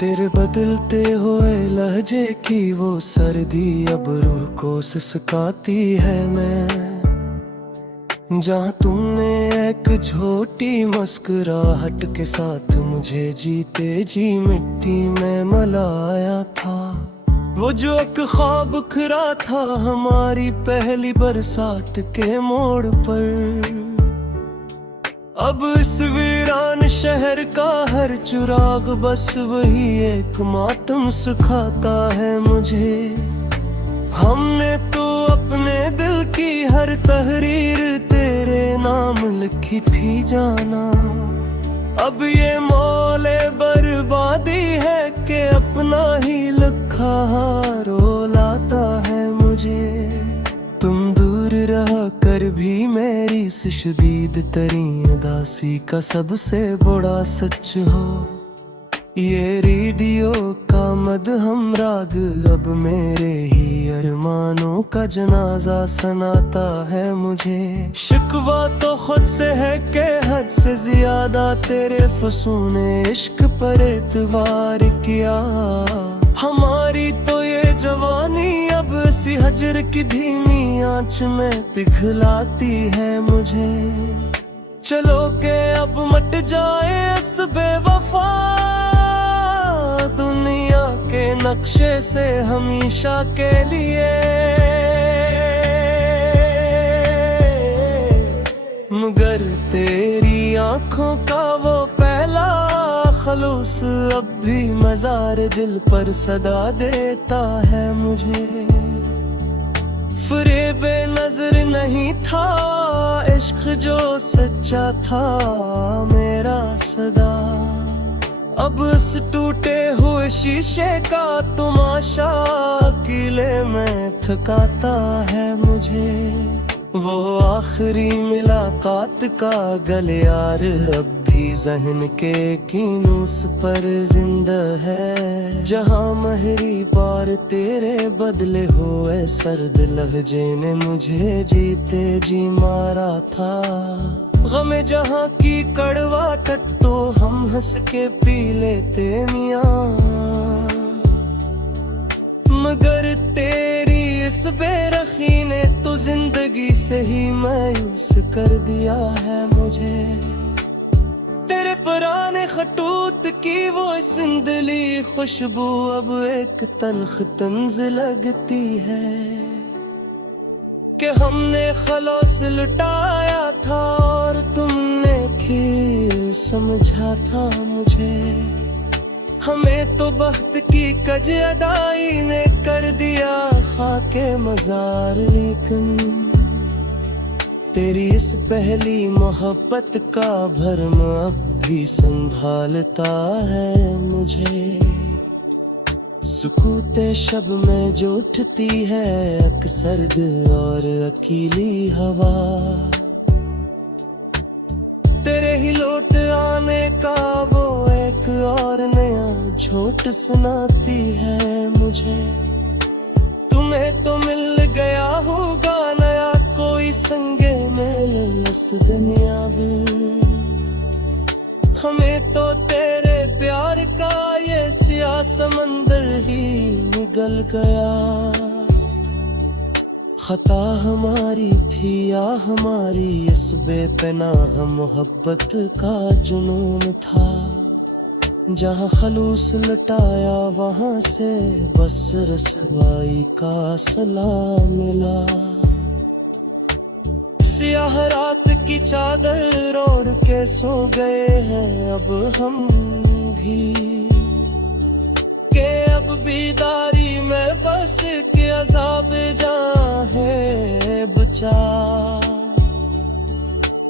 तेरे बदलते हुए लहजे की वो सर्दी अब रूह को सिसकाती है। मैं जहाँ तुमने एक छोटी मुस्कुराहट के साथ मुझे जीते जी मिट्टी में मिलाया था। वो जो एक ख्वाब खरा था हमारी पहली बरसात के मोड़ पर, अब इस वीरान शहर का हर चिराग बस वही एक मातम सिखाता है मुझे। हमने तो अपने दिल की हर तहरीर तेरे नाम लिखी थी जाना। अब ये मौले बर्बादी है कि अपना ही लिखा रोलाता है मुझे। तुम दूर रह कर भी मेरी इस शदीद तरीन उदासी का सबसे बड़ा सच हो। ये रेडियो का मदहम राग अब मेरे ही अरमानों का जनाजा सुनाता है मुझे। शिकवा तो खुद से है कि हद से ज्यादा तेरे फसूने इश्क पर एतबार किया। हमारी तो ये जवानी अब सी हजर की धीमी आंच में पिघलाती है मुझे। चलो के अब मट जाए इस बेवफा दुनिया के नक्शे से हमेशा के लिए। मगर तेरी आंखों का वो पहला खलूस अब भी मजार दिल पर सदा देता है मुझे। फरेबे नजर नहीं था इश्क जो सच्चा था मेरा सदा। अब इस टूटे हुए शीशे का तमाशा किले में थकाता है मुझे। वो आखिरी मुलाकात का गले यार अब भी जहन के कीनूस पर जिंदा है। जहाँ महरी बार तेरे बदले हुए सर्द लहजे ने मुझे जीते जी मारा था। गमे जहाँ की कड़वा टट तो हम हंस के पी लेते मियाँ। मगर तेरी इस बेरखी ने तो जिंदगी से ही मायूस कर दिया है मुझे। तेरे पुराने खटूत की वो सिंदली खुशबू अब एक तल्ख तंज लगती है कि हमने खलास लुटाया था और तुमने खेल समझा था मुझे। हमें तो बख्त की कज अदाई ने कर दिया खाके मजार। लेकिन तेरी इस पहली मोहब्बत का भरम अब भी संभालता है मुझे। सुकूते शब में जो उठती है अक्सर और अकीली हवा। तेरे ही लौट आने का वो एक और नया झूठ सुनाती है मुझे। तुम्हें तो मिल गया होगा नया कोई संगे मेल इस दुनिया में। हमें तो तेरे प्यार का ये सिया समंदर ही निगल गया। खता हमारी थी या हमारी इस बेपनाह मोहब्बत का जुनून था। जहाँ खलूस लुटाया वहाँ से बस रसवाई का सलाम मिला। सियाह रात की चादर ओढ़ के सो गए हैं अब हम भी के अब बीदारी में बस के अज़ाब जहाँ है बचा।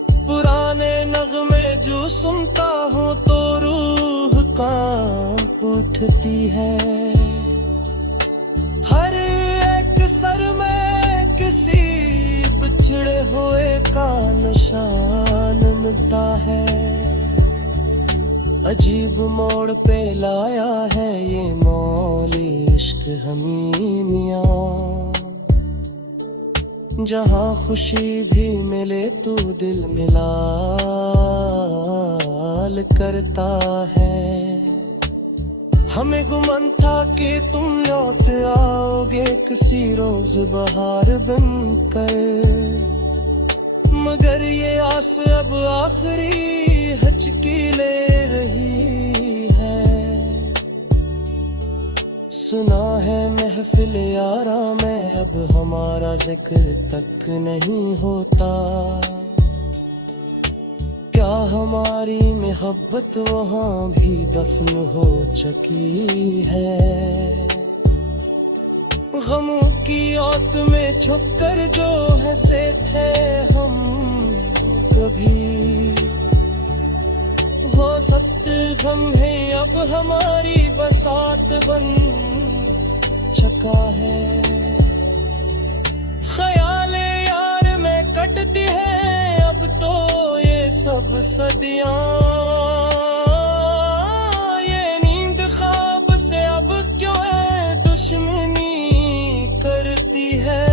पुराने नगमे जो सुनता हूँ तो रूह कांप उठती है। हर एक सर में किसी बिछड़े हुए का निशान मिलता है। अजीब मोड़ पे लाया है ये मौली इश्क हमी मियाँ। जहाँ खुशी भी मिले तू दिल मिलाल करता है। हमें गुमान था कि तुम लौट आओगे किसी रोज बहार बनकर, मगर ये आस अब आखिरी हचकी ले रही है। सुना है महफिल यारा में अब हमारा जिक्र तक नहीं होता, क्या हमारी मोहब्बत वहाँ भी दफन हो चुकी है। गमों की औत में छुपकर जो हंसे थे हम कभी, वो सत्य गम है अब हमारी बसात बन चुका है। ख्याले यार में कटती है अब तो ये सब सदियां, ये नींद ख्वाब से अब क्यों है दुश्मनी करती है।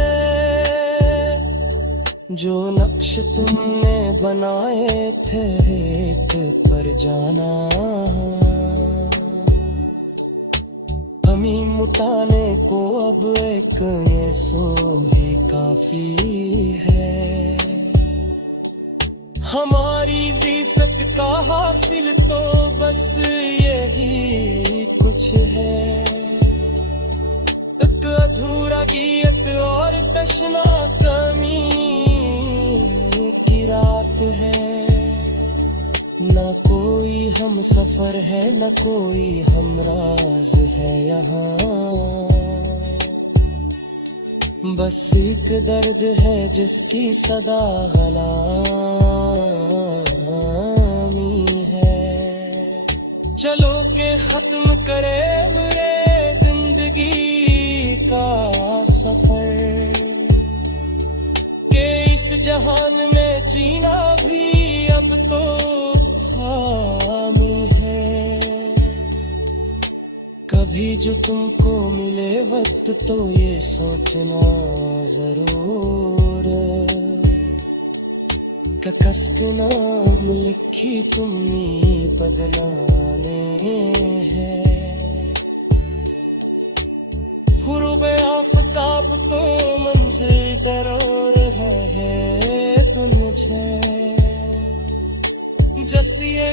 जो नक्श तुमने बनाए थे एक पर जाना, हमी मुटाने को अब एक ये सो ही काफी है। हमारी ज़िंदगी का हासिल तो बस यही कुछ है, एक अधूरा गीत और तशना कमी की रात है। न कोई हम सफर है न कोई हमराज है यहाँ, बस एक दर्द है जिसकी सदा गलामी है। चलो के खत्म करे मेरे जिंदगी का सफर, के इस जहान में जीना भी अब तो खामी है। कभी जो तुमको मिले वक्त तो ये सोचना जरूर, कसक नाम लिखी तुमने बदनामे है। हुरूबे आफताब तो मंजिल दरोर है दुन छे, जसिए